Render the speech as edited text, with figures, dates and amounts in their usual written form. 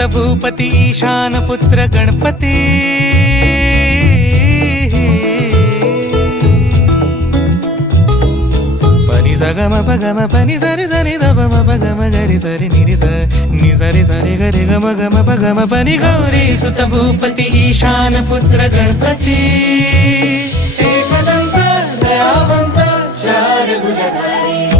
सुत भूपती ईशान पुत्र गणपती पनी सगम पगम पनी सरि सरि दम पगम गरि सरि निरि नि सरि सरि गरि गम गम पगम पनी गौरी सुत भूपती ईशान पुत्र गणपती एकदंत दयावंत चार भुजधारी